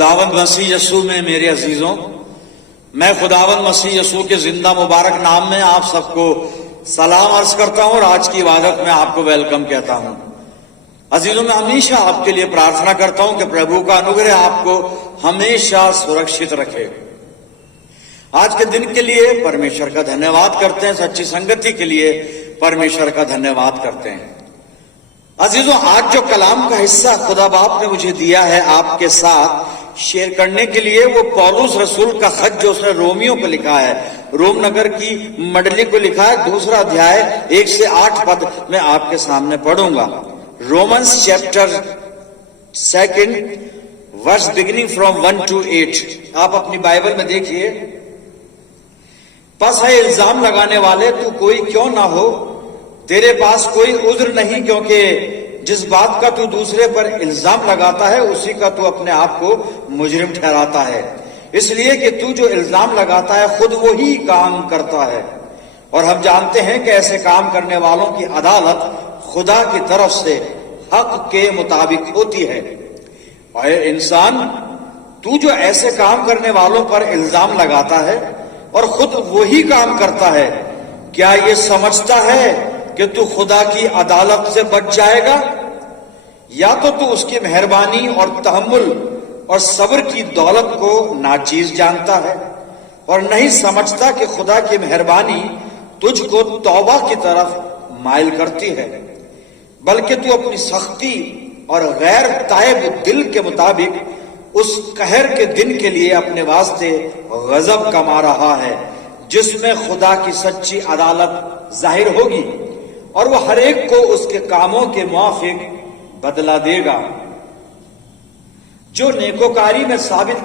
खुदावंद मसीह यसू में मेरे अजीजों, मैं खुदावंद मसीह यसू के जिंदा मुबारक नाम में आप सबको सलाम अर्ज करता हूं और आज की इबादत में आपको वेलकम कहता हूं। अजीजों, मैं हमेशा आपके लिए प्रार्थना करता हूं कि प्रभु का अनुग्रह आपको हमेशा सुरक्षित रखे। आज के दिन के लिए परमेश्वर का धन्यवाद करते हैं, सच्ची संगति के लिए परमेश्वर का धन्यवाद करते हैं। अजीजों, आज जो कलाम का हिस्सा खुदा बाप ने मुझे दिया है आपके साथ शेयर करने के लिए, वो पौलुस रसूल का खत जो उसने रोमियो को लिखा है, रोम नगर की मंडली को लिखा है, दूसरा अध्याय 1 से 8 पद में आपके सामने पढ़ूंगा। Romans chapter 2 verse beginning from 1 to 8। आप अपनी बाइबल में देखिए। बस है इल्जाम लगाने वाले, तू कोई क्यों ना हो, तेरे पास कोई उज्र नहीं, क्योंकि जिस बात का तू दूसरे पर इल्जाम लगाता है उसी का तू अपने आप को मुजरिम ठहराता है। इसलिए कि तू जो इल्जाम लगाता है खुद वही काम करता है, और हम जानते हैं कि ऐसे काम करने वालों की अदालत खुदा की तरफ से हक के मुताबिक होती है। और इंसान, तू जो ऐसे काम करने वालों पर इल्जाम लगाता है और खुद वही काम करता है, क्या ये समझता है कि तू खुदा की अदालत से बच जाएगा? या तो तू उसकी मेहरबानी और तहम्मुल और सब्र की दौलत को नाचीज जानता है और नहीं समझता कि खुदा की मेहरबानी तुझको तौबा की तरफ माइल करती है, बल्कि तू अपनी सख्ती और गैर ताइब दिल के मुताबिक उस कहर के दिन के लिए अपने वास्ते गजब कमा रहा है, जिसमें खुदा की सच्ची अदालत जाहिर होगी और वह हर एक को उसके कामों के मुआफिक बदला देगा। जो नेकोकारी में साबित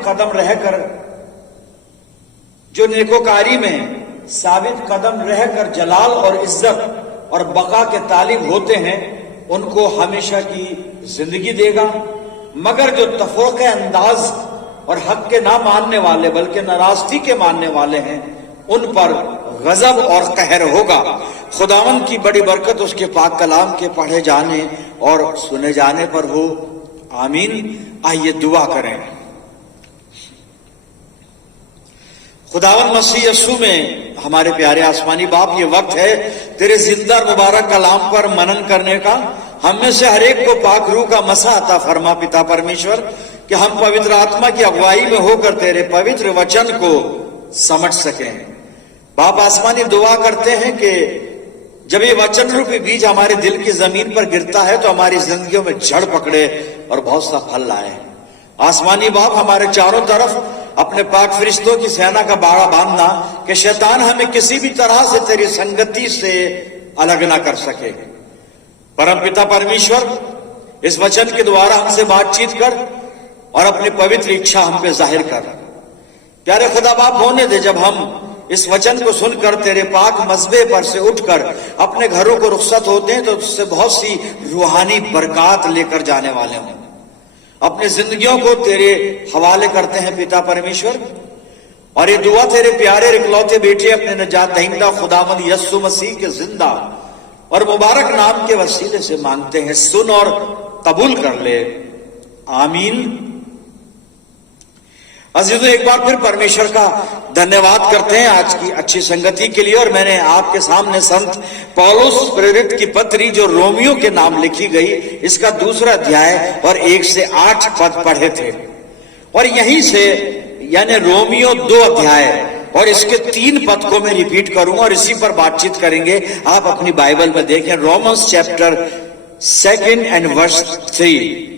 कदम रहकर जलाल और इज्जत और बका के तालिब होते हैं, उनको हमेशा की जिंदगी देगा। मगर जो तफरीक़ अंदाज और हक के ना मानने वाले बल्कि नाराजगी के मानने वाले हैं, उन पर गजब और कहर होगा। खुदावंद की बड़ी बरकत उसके पाक कलाम के पढ़े जाने और सुने जाने पर हो, आमीन। आइए दुआ करें। खुदावंद मसीह यीशु में हमारे प्यारे आसमानी बाप, ये वक्त है तेरे जिंदा मुबारक कलाम पर मनन करने का। हम में से हर एक को पाक रूह का मसा अता फरमा पिता परमेश्वर, कि हम पवित्र आत्मा की अगुवाई में होकर तेरे पवित्र वचन को समझ सकें। बाप आसमानी दुआ करते हैं कि जब ये वचन रूपी बीज हमारे दिल की जमीन पर गिरता है तो हमारी जिंदगियों में जड़ पकड़े और बहुत सा फल लाए। आसमानी बाप, हमारे चारों तरफ अपने पाक फरिश्तों की सेना का बाड़ा बांधना कि शैतान हमें किसी भी तरह से तेरी संगति से अलग ना कर सके। परम पिता परमेश्वर, इस वचन के द्वारा हमसे बातचीत कर और अपनी पवित्र इच्छा हम पे जाहिर कर। प्यारे खुदा बाप, होने दे जब हम इस वचन को सुनकर तेरे पाक मज़बे पर से उठकर अपने घरों को रुखसत होते हैं, तो उससे बहुत सी रूहानी बरकत लेकर जाने वाले हों। अपनी जिंदगियों को तेरे हवाले करते हैं पिता परमेश्वर, और ये दुआ तेरे प्यारे इकलौते बेटे अपने नजात दहिंदा खुदावंद यीशु मसीह के जिंदा और मुबारक नाम के वसीले से मांगते हैं। सुन और कबूल कर ले, आमीन। अजीजों, एक बार फिर परमेश्वर का धन्यवाद करते हैं आज की अच्छी संगति के लिए। और मैंने आपके सामने संत पौलुस प्रेरित की पत्री जो रोमियो के नाम लिखी गई, इसका दूसरा अध्याय और 1 से 8 पद पढ़े थे, और यहीं से यानी रोमियो 2 अध्याय और इसके 3 पद को मैं रिपीट करूंगा और इसी पर बातचीत करेंगे। आप अपनी बाइबल में देखें, Romans chapter 2 and verse 3।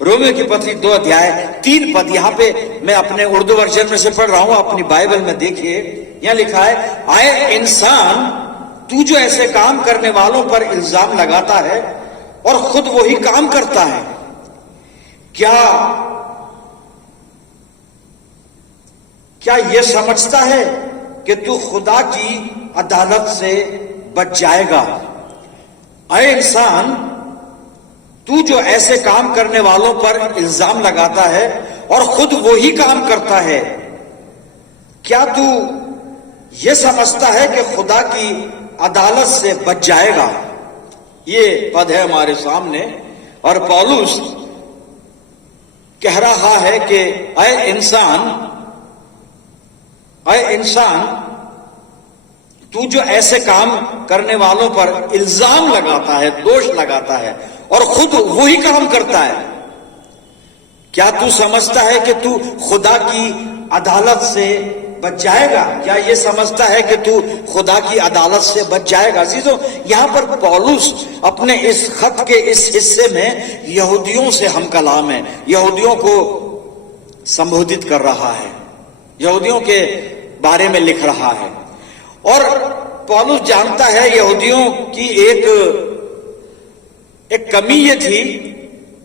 Romeo की पत्री 2 अध्याय 3 पद। यहां पे मैं अपने उर्दू वर्जन में से पढ़ रहा हूं, अपनी बाइबल में देखिए। यहां लिखा है, आए इंसान, तू जो ऐसे काम करने वालों पर इल्जाम लगाता है और खुद वही काम करता है, क्या ये समझता है कि तू खुदा की अदालत से बच जाएगा? आए इंसान, तू जो ऐसे काम करने वालों पर इल्जाम लगाता है और खुद वही काम करता है, क्या तू ये समझता है कि खुदा की अदालत से बच जाएगा? ये पद है हमारे सामने, और पौलुस कह रहा है कि अय इंसान, तू जो ऐसे काम करने वालों पर इल्जाम लगाता है, दोष लगाता है और खुद वही काम करता है, क्या तू समझता है कि तू खुदा की अदालत से बच जाएगा? क्या ये समझता है कि तू खुदा की अदालत से बच जाएगा? अजीजों, यहां पर पौलुस अपने इस खत के इस हिस्से में यहूदियों से हम कलाम है, यहूदियों को संबोधित कर रहा है, यहूदियों के बारे में लिख रहा है। और पौलुस जानता है यहूदियों की एक कमी ये थी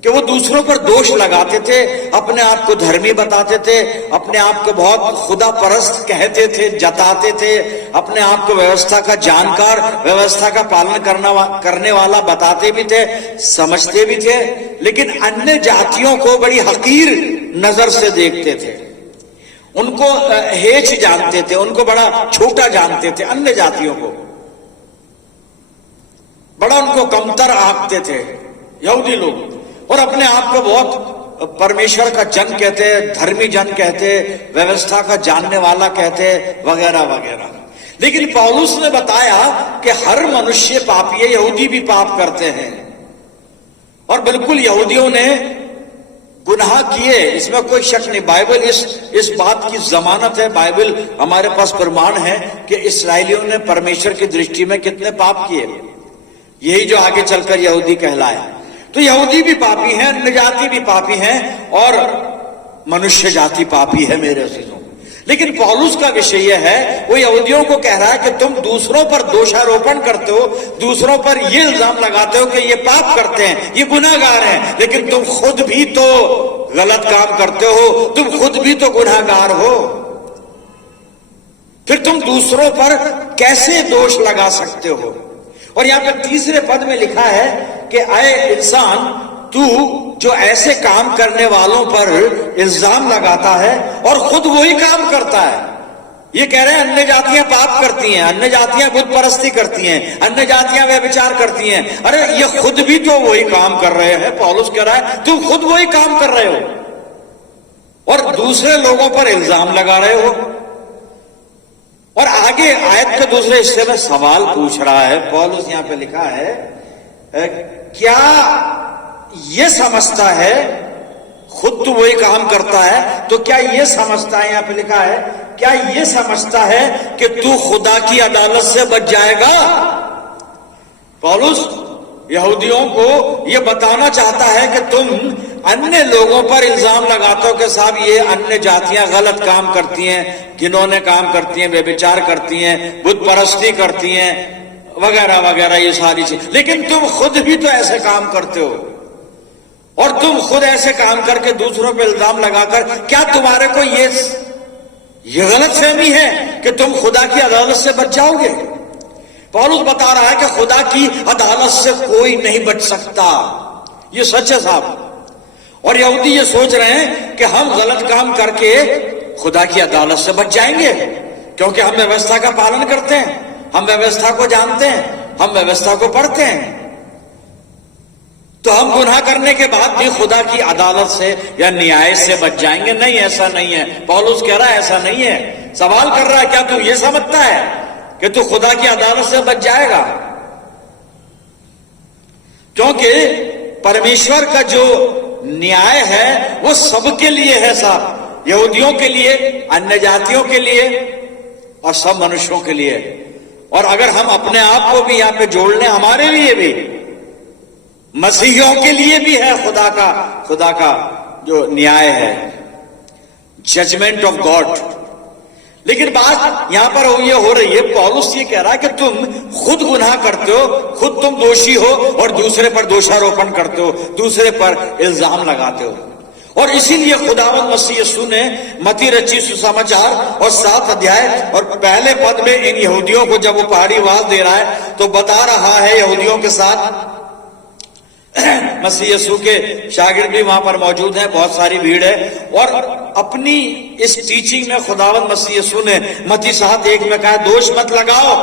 कि वो दूसरों पर दोष लगाते थे, अपने आप को धर्मी बताते थे, अपने आप को बहुत खुदा परस्त कहते थे, जताते थे, अपने आप को व्यवस्था का जानकार, व्यवस्था का पालन करने वाला बताते भी थे, समझते भी थे, लेकिन अन्य जातियों को बड़ी हकीर नजर से देखते थे, उनको हेच जानते थे, उनको बड़ा छोटा जानते थे, अन्य जातियों को बड़ा उनको कमतर आंकते थे यहूदी लोग, और अपने आप को बहुत परमेश्वर का जन कहते, धर्मी जन कहते, व्यवस्था का जानने वाला कहते, वगैरह वगैरह। लेकिन पौलुस ने बताया कि हर मनुष्य पापी है, यहूदी भी पाप करते हैं, और बिल्कुल यहूदियों ने गुनाह किए, इसमें कोई शक नहीं। बाइबल इस बात की जमानत है, बाइबल हमारे पास प्रमाण है कि इस्राएलियों ने परमेश्वर की दृष्टि में कितने पाप किए, यही जो आगे चलकर यहूदी कहलाए। तो यहूदी भी पापी हैं, अन्य जाति भी पापी हैं, और मनुष्य जाति पापी है मेरे अजीजों। लेकिन पौलुस का विषय यह है, वो यहूदियों को कह रहा है कि तुम दूसरों पर दोषारोपण करते हो, दूसरों पर ये इल्जाम लगाते हो कि ये पाप करते हैं, ये गुनाहगार हैं, लेकिन तुम खुद भी तो गलत काम करते हो, तुम खुद भी तो गुनाहगार हो, फिर तुम दूसरों पर कैसे दोष लगा सकते हो? और यहां पर तीसरे पद में लिखा है कि अय इंसान, तू जो ऐसे काम करने वालों पर इल्जाम लगाता है और खुद वही काम करता है। ये कह रहे हैं अन्य जातियां पाप करती हैं, अन्य जातियां बुत परस्ती करती हैं, अन्य जातियां व्यभिचार करती हैं। अरे ये खुद भी तो वही काम कर रहे हैं। पौलुस कह रहा है तुम खुद वही काम कर रहे हो और दूसरे लोगों पर इल्जाम लगा रहे हो। और आगे आयत के दूसरे हिस्से में सवाल पूछ रहा है पौलुस, यहां पे लिखा है, क्या ये समझता है, खुद तो वही काम करता है, तो क्या ये समझता है, यहां पे लिखा है, क्या ये समझता है कि तू खुदा की अदालत से बच जाएगा? पौलुस यहूदियों को यह बताना चाहता है कि तुम अन्य लोगों पर इल्जाम लगाते हो कि साहब ये अन्य जातियां गलत काम करती हैं, घिनौने काम करती हैं, व्यभिचार करती हैं, बुत परस्ती करती हैं, वगैरह वगैरह, ये सारी चीज, लेकिन तुम खुद भी तो ऐसे काम करते हो, और तुम खुद ऐसे काम करके दूसरों पर इल्जाम लगाकर, क्या तुम्हारे को ये गलतफहमी है कि तुम खुदा की अदालत से बच जाओगे? पौलुस बता रहा है कि खुदा की अदालत से कोई नहीं बच सकता, ये सच है साहब। और यहूदी ये सोच रहे हैं कि हम गलत काम करके खुदा की अदालत से बच जाएंगे, क्योंकि हम व्यवस्था का पालन करते हैं, हम व्यवस्था को जानते हैं, हम व्यवस्था को पढ़ते हैं, तो हम गुनाह करने के बाद भी खुदा की अदालत से या न्याय से बच जाएंगे। नहीं, ऐसा नहीं है। पौलुस कह रहा है ऐसा नहीं है। सवाल कर रहा है, क्या तू ये समझता है कि तू खुदा की अदालत से बच जाएगा? क्योंकि परमेश्वर का जो न्याय है वो सबके लिए है साहब, यहूदियों के लिए, अन्य जातियों के लिए और सब मनुष्यों के लिए। और अगर हम अपने आप को भी यहां पे जोड़ लें, हमारे लिए भी, मसीहियों के लिए भी है खुदा का जो न्याय है, जजमेंट ऑफ गॉड। लेकिन बात यहां पर ये हो रही है, पौलुस ये कह रहा है कि तुम खुद गुनाह करते हो, खुद तुम दोषी हो और दूसरे पर दोषारोपण करते हो, दूसरे पर इल्जाम लगाते हो। और इसीलिए खुदावंद मसीह यीशु ने मत्ती रची सुसमाचार और 7 अध्याय और पहले पद में इन यहूदियों को जब वो पहाड़ी आवाज दे रहा है तो बता रहा है यहूदियों के साथ, मसीह यीशु के शागिर्द भी वहां पर मौजूद हैं, बहुत सारी भीड़ है, और अपनी इस टीचिंग में खुदावंद मसीह यीशु ने मत्ती 7:1 में कहा, दोष मत लगाओ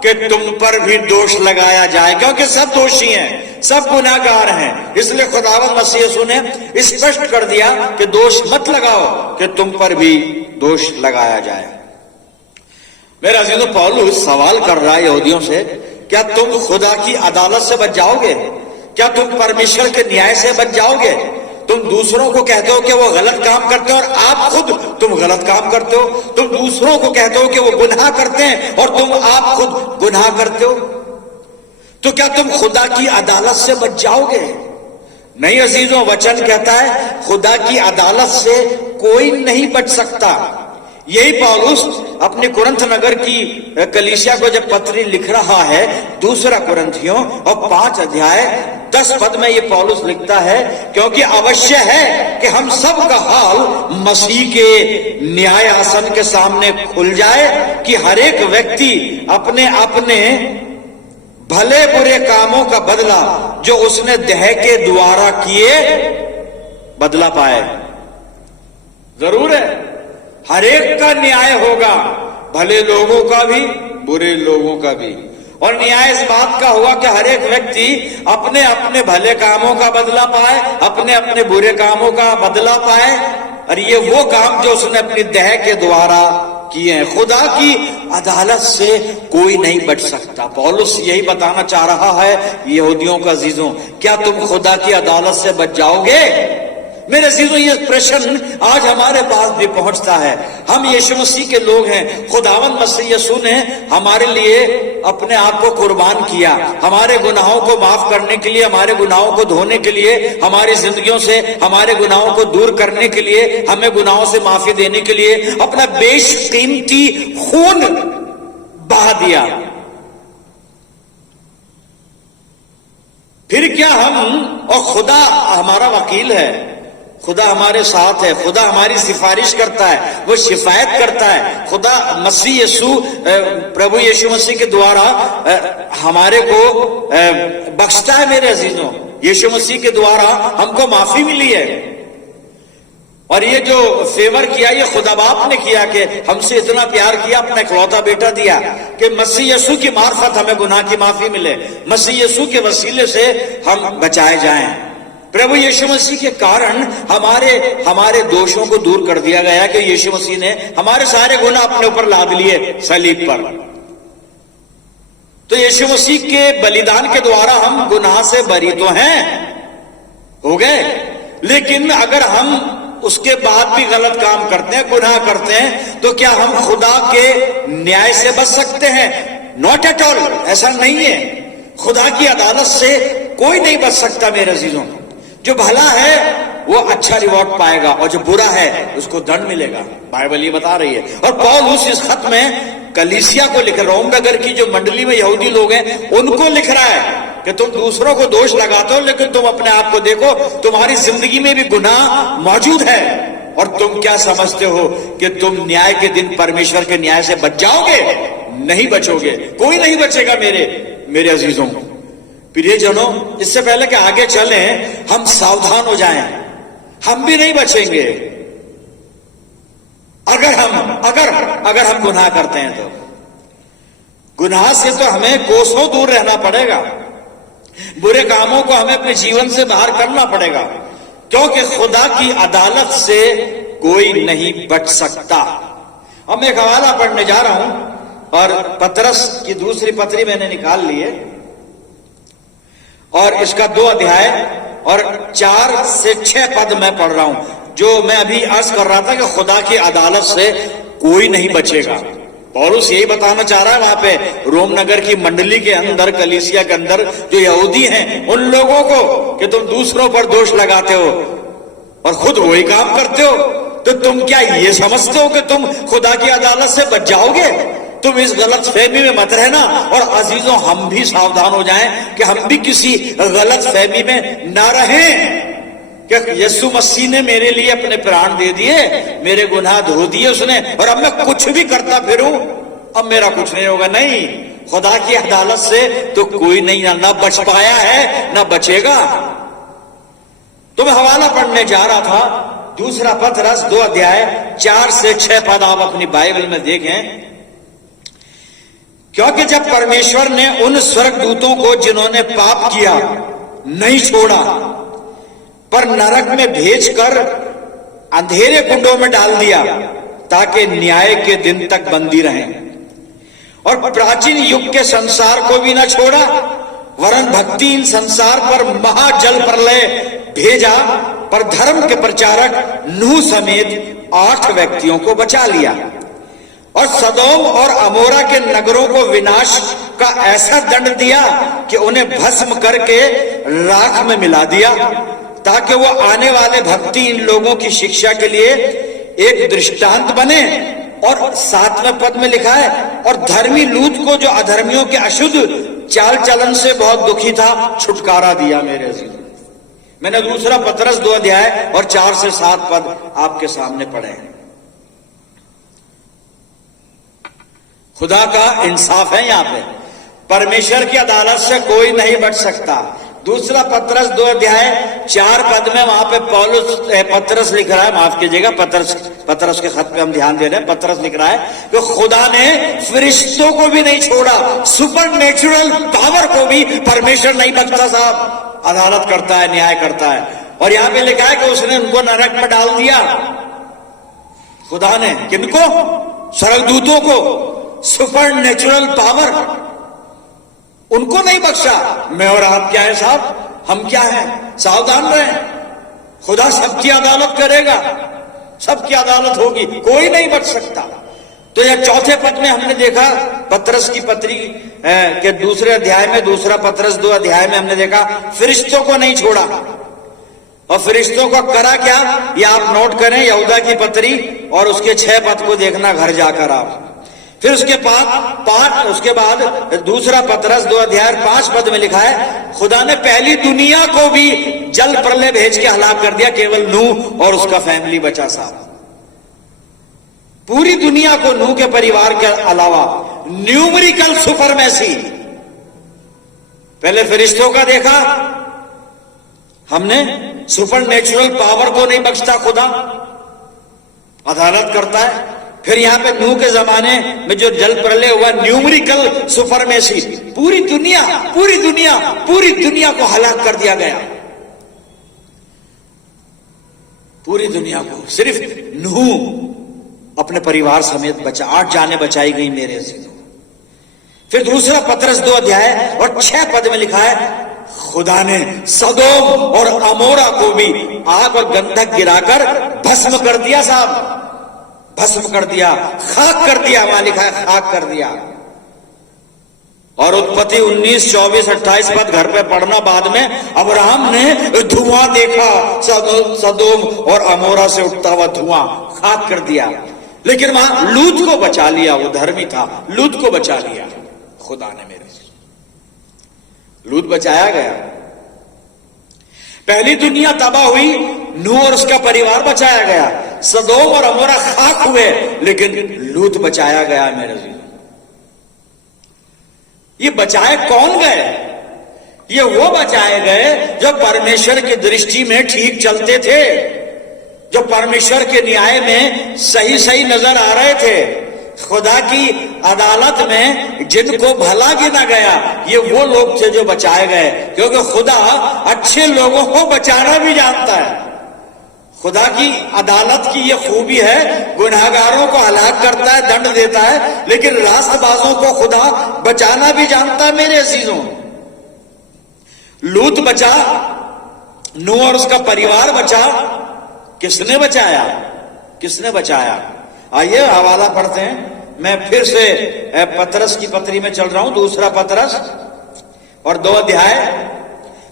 कि तुम पर भी दोष लगाया जाए, क्योंकि सब दोषी हैं, सब गुनाहगार हैं। इसलिए खुदावंद मसीह यीशु ने स्पष्ट कर दिया कि दोष मत लगाओ कि तुम पर भी दोष लगाया जाए। मेरे अजीजों, पौलुस सवाल कर रहा है यहूदियों से, क्या तुम खुदा की अदालत से बच जाओगे? क्या तुम परमेश्वर के न्याय से बच जाओगे? तुम दूसरों को कहते हो कि वो गलत काम करते हो और आप खुद तुम गलत काम करते हो। तुम दूसरों को कहते हो कि वो गुनाह करते हैं और तुम आप खुद गुनाह करते हो। तो क्या तुम खुदा की अदालत से बच जाओगे? नहीं अजीजों, वचन कहता है खुदा की अदालत से कोई नहीं बच सकता। यही पौलुस अपने कुरंथ नगर की कलीसिया को जब पत्री लिख रहा है, दूसरा कुरंथियों और 5 अध्याय 10 पद में ये पौलुस लिखता है, क्योंकि अवश्य है कि हम सब का हाल मसीह के न्याय आसन के सामने खुल जाए कि हर एक व्यक्ति अपने अपने भले बुरे कामों का बदला जो उसने देह के द्वारा किए बदला पाए। जरूर है, हर एक का न्याय होगा, भले लोगों का भी बुरे लोगों का भी। और न्याय इस बात का हुआ कि हर एक व्यक्ति अपने अपने भले कामों का बदला पाए, अपने अपने बुरे कामों का बदला पाए, और ये वो काम जो उसने अपनी देह के द्वारा किए हैं। खुदा की अदालत से कोई नहीं बच सकता। पौलुस यही बताना चाह रहा है यहूदियों का अजीजों, क्या तुम खुदा की अदालत से बच जाओगे? मेरे अजीजों, ये प्रश्न आज हमारे पास भी पहुंचता है। हम यीशु मसीह के लोग हैं। खुदावंद मसीह यीशु ने हमारे लिए अपने आप को कुर्बान किया, हमारे गुनाहों को माफ करने के लिए, हमारे गुनाहों को धोने के लिए, हमारी जिंदगियों से हमारे गुनाहों को दूर करने के लिए, हमें गुनाहों से माफी देने के लिए अपना बेशकीमती खून बहा दिया। फिर क्या हम, और खुदा हमारा वकील है, खुदा हमारे साथ है, खुदा हमारी सिफारिश करता है, वो शिफायत करता है। खुदा मसीह यीशु, प्रभु यीशु मसीह के द्वारा हमारे को बख्शता है। मेरे अजीजों, यीशु मसीह के द्वारा हमको माफी मिली है। और ये जो फेवर किया, ये खुदा बाप ने किया कि हमसे इतना प्यार किया, अपना इकलौता बेटा दिया कि मसीह यीशु की मार्फत हमें गुनाह की माफी मिले, मसीह यीशु के वसीले से हम बचाए जाएं। प्रभु यीशु मसीह के कारण हमारे दोषों को दूर कर दिया गया कि यीशु मसीह ने हमारे सारे गुनाह अपने ऊपर लाद लिए सलीब पर। तो यीशु मसीह के बलिदान के द्वारा हम गुनाह से बरी तो हैं, हो गए, लेकिन अगर हम उसके बाद भी गलत काम करते हैं, गुनाह करते हैं, तो क्या हम खुदा के न्याय से बच सकते हैं? नॉट एट ऑल, ऐसा नहीं है। खुदा की अदालत से कोई नहीं बच सकता। मेरे अजीजों, जो भला है वो अच्छा रिवॉर्ड पाएगा और जो बुरा है उसको दंड मिलेगा, बाइबल ये बता रही है। और पौलुस इस खत में कलीसिया को लिख, रोम नगर की जो मंडली में यहूदी लोग हैं उनको लिख रहा है कि तुम दूसरों को दोष लगाते हो, लेकिन तुम अपने आप को देखो, तुम्हारी जिंदगी में भी गुनाह मौजूद है। और तुम क्या समझते हो कि तुम न्याय के दिन परमेश्वर के न्याय से बच जाओगे? नहीं बचोगे, कोई नहीं बचेगा। मेरे अजीजों, प्रियजनों, इससे पहले कि आगे चले हम सावधान हो जाएं, हम भी नहीं बचेंगे अगर हम गुनाह करते हैं। तो गुनाह से तो हमें कोसों दूर रहना पड़ेगा, बुरे कामों को हमें अपने जीवन से बाहर करना पड़ेगा, क्योंकि खुदा की अदालत से कोई नहीं बच सकता। अब मैं एक हवाला पढ़ने जा रहा हूं और पतरस की दूसरी पत्री मैंने निकाल ली है, और इसका 2 अध्याय और 4 से 6 पद मैं पढ़ रहा हूं, जो मैं अभी अर्ज कर रहा था कि खुदा की अदालत से कोई नहीं बचेगा। पौलुस यही बताना चाह रहा है वहां पे रोम नगर की मंडली के अंदर, कलीसिया के अंदर जो यहूदी हैं, उन लोगों को कि तुम दूसरों पर दोष लगाते हो और खुद वही काम करते हो। तो तुम क्या ये समझते हो कि तुम खुदा की अदालत से बच जाओगे? तुम इस गलत फहमी में मत रहना। और अजीजों, हम भी सावधान हो जाएं कि हम भी किसी गलत फहमी में ना रहें कि यीशु मसीह ने मेरे लिए अपने प्राण दे दिए, मेरे गुनाह धो दिए उसने, और अब मैं कुछ भी करता फिरूं, अब मेरा कुछ नहीं होगा। नहीं, खुदा की अदालत से तो कोई नहीं ना बच पाया है ना बचेगा। तो मैं हवाला पढ़ने जा रहा था, दूसरा पतरस 2 अध्याय 4 से 6 पद आप अपनी बाइबल में देखें। क्योंकि जब परमेश्वर ने उन स्वर्गदूतों को जिन्होंने पाप किया नहीं छोड़ा, पर नरक में भेजकर अंधेरे कुंडों में डाल दिया ताकि न्याय के दिन तक बंदी रहें। और प्राचीन युग के संसार को भी न छोड़ा, वरन भक्तिहीन संसार पर महाजल प्रलय भेजा, पर धर्म के प्रचारक नूह समेत 8 व्यक्तियों को बचा लिया। और सदोम और अमोरा के नगरों को विनाश का ऐसा दंड दिया कि उन्हें भस्म करके राख में मिला दिया, ताकि वो आने वाले भक्तिहीन लोगों की शिक्षा के लिए एक दृष्टांत बने। और 7वें पद में लिखा है, और धर्मी लूत को जो अधर्मियों के अशुद्ध चाल चलन से बहुत दुखी था, छुटकारा दिया। मेरे अजीजों, मैंने दूसरा पतरस 2 अध्याय और 4 से 7 पद आपके सामने पढ़े हैं। खुदा का इंसाफ है यहां पे, परमेश्वर की अदालत से कोई नहीं बच सकता। दूसरा पतरस 2 अध्याय 4 पद में वहां पे पतरस लिख रहा है, माफ कीजिएगा, पतरस के खत पे हम ध्यान दे रहे हैं। पतरस लिख रहा है कि खुदा ने फरिश्तों को भी नहीं छोड़ा, सुपर नेचुरल पावर को भी परमेश्वर नहीं बचता साहब, अदालत करता है, न्याय करता है। और यहां पे लिखा है कि उसने उनको नरक में डाल दिया। खुदा ने किनको? स्वर्गदूतों को, सुपर नेचुरल पावर, उनको नहीं बख्शा। मैं और आप क्या है साहब? हम क्या हैं? सावधान रहें, खुदा सबकी अदालत करेगा, सबकी अदालत होगी, कोई नहीं बच सकता। तो यह 4 पद में हमने देखा, पतरस की पत्री के 2 अध्याय में, दूसरा पतरस 2 अध्याय में हमने देखा फरिश्तों को नहीं छोड़ा। और फरिश्तों को करा क्या, ये आप नोट करें, यहूदा की पत्री और उसके 6 पद को देखना घर जाकर आप। फिर उसके बाद दूसरा पतरस 2 अध्याय 5 पद में लिखा है, खुदा ने पहली दुनिया को भी जल प्रलय भेज के हलाक कर दिया, केवल नूह और उसका फैमिली बचा साहब। पूरी दुनिया को नूह के परिवार के अलावा न्यूमेरिकल सुपरमेसी। पहले फरिश्तों का देखा हमने, सुपर नेचुरल पावर को नहीं बख्शता खुदा, अदालत करता है। फिर यहां पे नूह के जमाने में जो जल प्रलय हुआ, न्यूमेरिकल सुपरमेसी, पूरी दुनिया को हलाक कर दिया गया। पूरी दुनिया को, सिर्फ नूह अपने परिवार समेत बचा, 8 जानें बचाई गई मेरे अजीजों। फिर दूसरा पतरस 2 अध्याय और 6 पद में लिखा है, खुदा ने सदोम और अमोरा को भी आग और गंधक गिराकर भस्म कर दिया साहब, भस्म कर दिया, खाक कर दिया। वहां लिखा है खाक कर दिया। और उत्पत्ति 19, 24, 28 पद घर पे पढ़ना बाद में, अब्राहम ने धुआं देखा, सदोम और अमोरा से उठता हुआ धुआं, खाक कर दिया। लेकिन वहां लूत को बचा लिया, वो धर्मी था, लूत को बचा लिया खुदा ने। मेरे लूत बचाया गया। पहली दुनिया तबाह हुई, नूह और उसका परिवार बचाया गया। सदोम और अमोरा खाक हुए, लेकिन लूत बचाया गया मेरे जी। ये बचाए कौन गए? ये वो बचाए गए जो परमेश्वर की दृष्टि में ठीक चलते थे, जो परमेश्वर के न्याय में सही नजर आ रहे थे। खुदा की अदालत में जिनको भला गिना गया, ये वो लोग थे जो बचाए गए, क्योंकि खुदा अच्छे लोगों को बचाना भी जानता है। खुदा की अदालत की ये खूबी है, गुनाहगारों को हलाक करता है, दंड देता है, लेकिन रास्तबाजों को खुदा बचाना भी जानता है मेरे अजीजों। लूत बचा, नूह और उसका परिवार बचा। किसने बचाया? किसने बचाया? आइए हवाला पढ़ते हैं। मैं फिर से पतरस की पत्री में चल रहा हूं, दूसरा पतरस और 2 अध्याय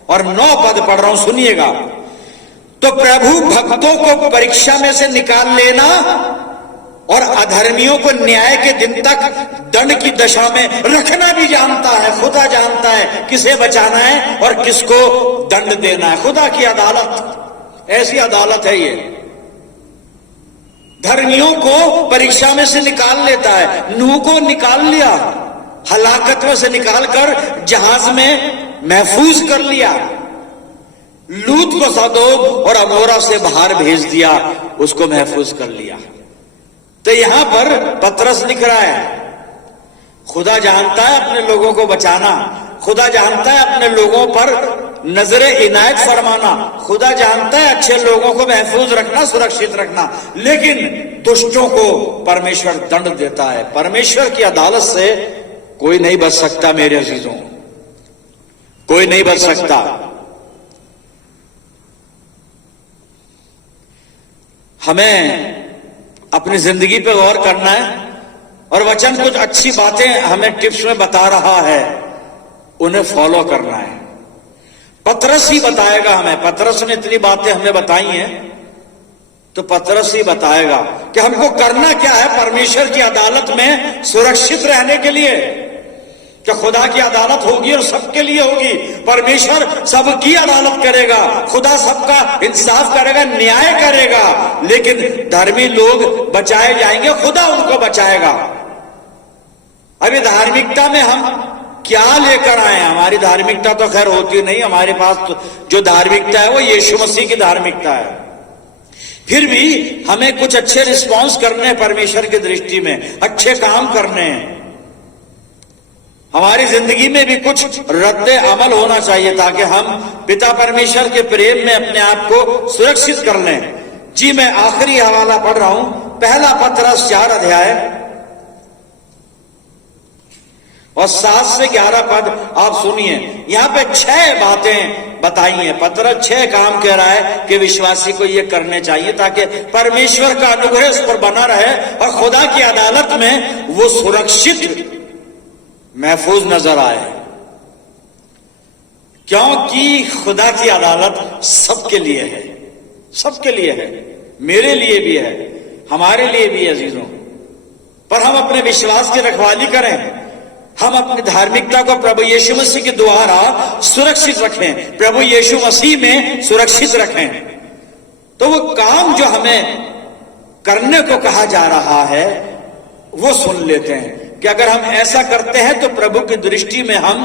और 9 पद पढ़ रहा हूं, सुनिएगा। तो प्रभु भक्तों को परीक्षा में से निकाल लेना और अधर्मियों को न्याय के दिन तक दंड की दशा में रखना भी जानता है। खुदा जानता है किसे बचाना है और किसको दंड देना है। खुदा की अदालत, ऐसी अदालत है ये। धर्मियों को परीक्षा में से निकाल लेता है। नूह को निकाल लिया, हलाकत में से निकालकर जहाज में महफूज कर लिया। लूत को सदोम और अमोरा से बाहर भेज दिया, उसको महफूज कर लिया। तो यहां पर पतरस लिख रहा है, खुदा जानता है अपने लोगों को बचाना, खुदा जानता है अपने लोगों पर नजरे इनायत फरमाना। खुदा जानता है अच्छे लोगों को महफूज रखना, सुरक्षित रखना, लेकिन दुष्टों को परमेश्वर दंड देता है। परमेश्वर की अदालत से कोई नहीं बच सकता मेरे अजीजों, कोई नहीं बच सकता। हमें अपनी जिंदगी पे गौर करना है और वचन कुछ अच्छी बातें हमें टिप्स में बता रहा है, उन्हें फॉलो करना है। पतरस ही बताएगा हमें, पतरस ने इतनी बातें हमें बताई हैं तो पतरस ही बताएगा कि हमको करना क्या है परमेश्वर की अदालत में सुरक्षित रहने के लिए। कि खुदा की अदालत होगी और सबके लिए होगी, परमेश्वर सबकी अदालत करेगा, खुदा सबका इंसाफ करेगा, न्याय करेगा, लेकिन धर्मी लोग बचाए जाएंगे, खुदा उनको बचाएगा। अभी धार्मिकता में हम क्या लेकर आए? हमारी धार्मिकता तो खैर होती नहीं, हमारे पास तो जो धार्मिकता है वो यीशु मसीह की धार्मिकता है। फिर भी हमें कुछ अच्छे रिस्पॉन्स करने हैं परमेश्वर की दृष्टि में, अच्छे काम करने हैं। हमारी जिंदगी में भी कुछ रद्दे अमल होना चाहिए ताकि हम पिता परमेश्वर के प्रेम में अपने आप को सुरक्षित कर लें। जी मैं आखिरी हवाला पढ़ रहा हूं, पहला पतरस 4 अध्याय और 7 से 11 पद आप सुनिए। यहां पे 6 बातें बताई हैं। पतरस 6 काम कह रहा है कि विश्वासी को ये करने चाहिए ताकि परमेश्वर का अनुग्रह उस पर बना रहे और खुदा की अदालत में वो सुरक्षित महफूज नजर आए, क्योंकि खुदा की अदालत सबके लिए है, सबके लिए है, मेरे लिए भी है, हमारे लिए भी है अजीजों। पर हम अपने विश्वास की रखवाली करें, हम अपनी धार्मिकता को प्रभु यीशु मसीह के द्वारा सुरक्षित रखें, प्रभु यीशु मसीह में सुरक्षित रखें। तो वो काम जो हमें करने को कहा जा रहा है वो सुन लेते हैं कि अगर हम ऐसा करते हैं तो प्रभु की दृष्टि में हम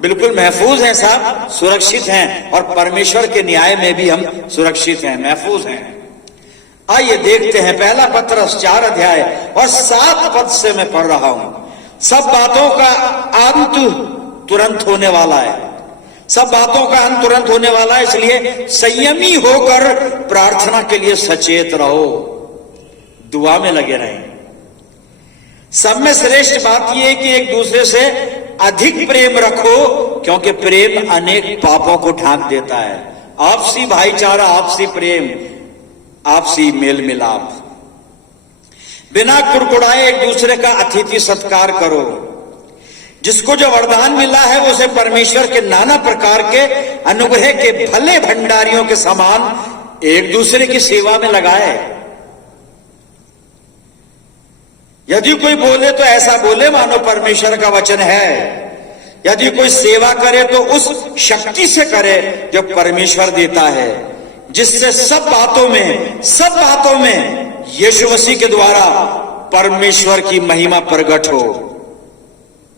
बिल्कुल महफूज हैं, साहब सुरक्षित हैं, और परमेश्वर के न्याय में भी हम सुरक्षित हैं, महफूज हैं। आइए देखते हैं पहला पतरस 4 अध्याय और 7 पद से मैं पढ़ रहा हूं। सब बातों का अंत तुरंत होने वाला है, सब बातों का अंत तुरंत होने वाला है, इसलिए संयमी होकर प्रार्थना के लिए सचेत रहो, दुआ में लगे रहें। सब में श्रेष्ठ बात यह है कि एक दूसरे से अधिक प्रेम रखो, क्योंकि प्रेम अनेक पापों को ढांक देता है। आपसी भाईचारा, आपसी प्रेम, आपसी मेल मिलाप, बिना कुड़कुड़ाए एक दूसरे का अतिथि सत्कार करो। जिसको जो वरदान मिला है वो उसे परमेश्वर के नाना प्रकार के अनुग्रह के भले भंडारियों के समान एक दूसरे की सेवा में लगाए। यदि कोई बोले तो ऐसा बोले मानो परमेश्वर का वचन है। यदि कोई सेवा करे तो उस शक्ति से करे जो परमेश्वर देता है, जिससे सब बातों में यीशु मसीह के द्वारा परमेश्वर की महिमा प्रकट हो।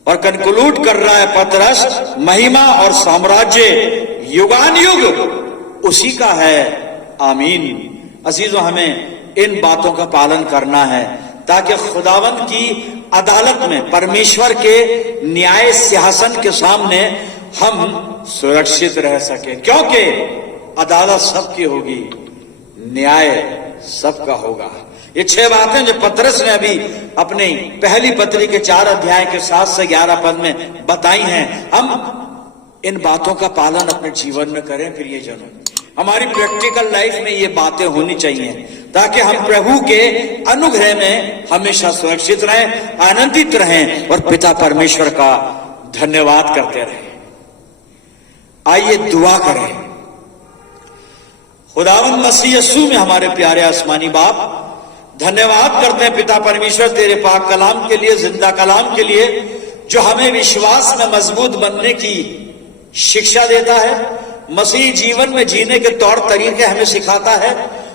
और कंक्लूड कर रहा है पतरस, महिमा और साम्राज्य युगान युग उसी का है, आमीन। अजीजों, हमें इन बातों का पालन करना है ताकि खुदावंद की अदालत में, परमेश्वर के न्याय सिंहासन के सामने हम सुरक्षित रह सके, क्योंकि अदालत सबकी होगी, न्याय सबका होगा। ये 6 बातें जो पतरस ने अभी अपनी पहली पत्री के 4 अध्याय के 7 से 11 पद में बताई हैं, हम इन बातों का पालन अपने जीवन में करें। फिर ये जनो हमारी प्रैक्टिकल लाइफ में ये बातें होनी चाहिए ताकि हम प्रभु के अनुग्रह में हमेशा सुरक्षित रहें, आनंदित रहें और पिता परमेश्वर का धन्यवाद करते रहें। आइए दुआ करें। खुदावंद मसीह यीशु में हमारे प्यारे आसमानी बाप, धन्यवाद करते हैं पिता परमेश्वर तेरे पाक कलाम के लिए, जिंदा कलाम के लिए, जो हमें विश्वास में मजबूत बनने की शिक्षा देता है, मसीह जीवन में जीने के तौर तरीके हमें सिखाता है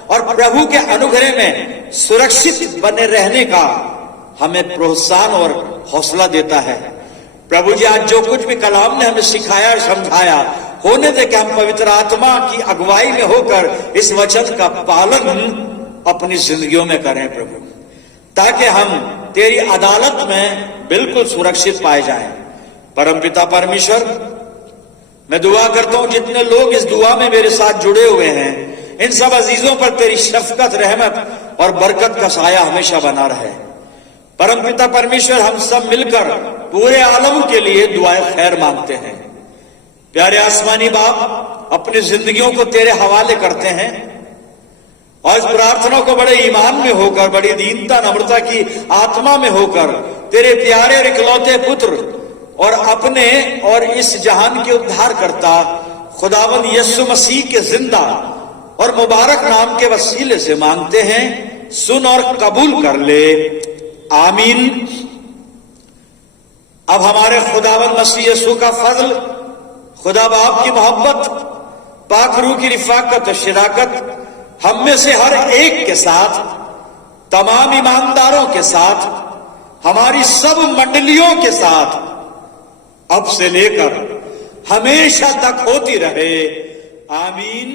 और प्रभु के अनुग्रह में सुरक्षित बने रहने का हमें प्रोत्साहन और हौसला देता है। प्रभु जी, आज जो कुछ भी कलाम ने हमें सिखाया और समझाया, होने दे कि हम पवित्र आत्मा की अगुवाई में होकर इस वचन का पालन अपनी जिंदगियों में करें प्रभु, ताकि हम तेरी अदालत में बिल्कुल सुरक्षित पाए जाएं। परमपिता परमेश्वर, मैं दुआ करता हूं जितने लोग इस दुआ में मेरे साथ जुड़े हुए हैं, इन सब अजीजों पर तेरी शफकत, रहमत और बरकत का साया हमेशा बना रहे। परमपिता परमेश्वर, हम सब मिलकर पूरे आलम के लिए दुआए खैर मांगते हैं। प्यारे आसमानी बाप, अपनी जिंदगियों को तेरे हवाले करते हैं और इस प्रार्थना को बड़े ईमान में होकर, बड़ी दीनता नम्रता की आत्मा में होकर तेरे प्यारे और इकलौते पुत्र और अपने और इस जहान के उद्धार करता खुदावंद यीशु मसीह के जिंदा और मुबारक नाम के वसीले से मांगते हैं। सुन और कबूल कर ले, आमीन। अब हमारे खुदावंद मसीह यीशु का फजल, खुदा बाप की मोहब्बत, पाक रूह की रिफाकत और शराकत हम में से हर एक के साथ, तमाम ईमानदारों के साथ, हमारी सब मंडलियों के साथ अब से लेकर हमेशा तक होती रहे, आमीन।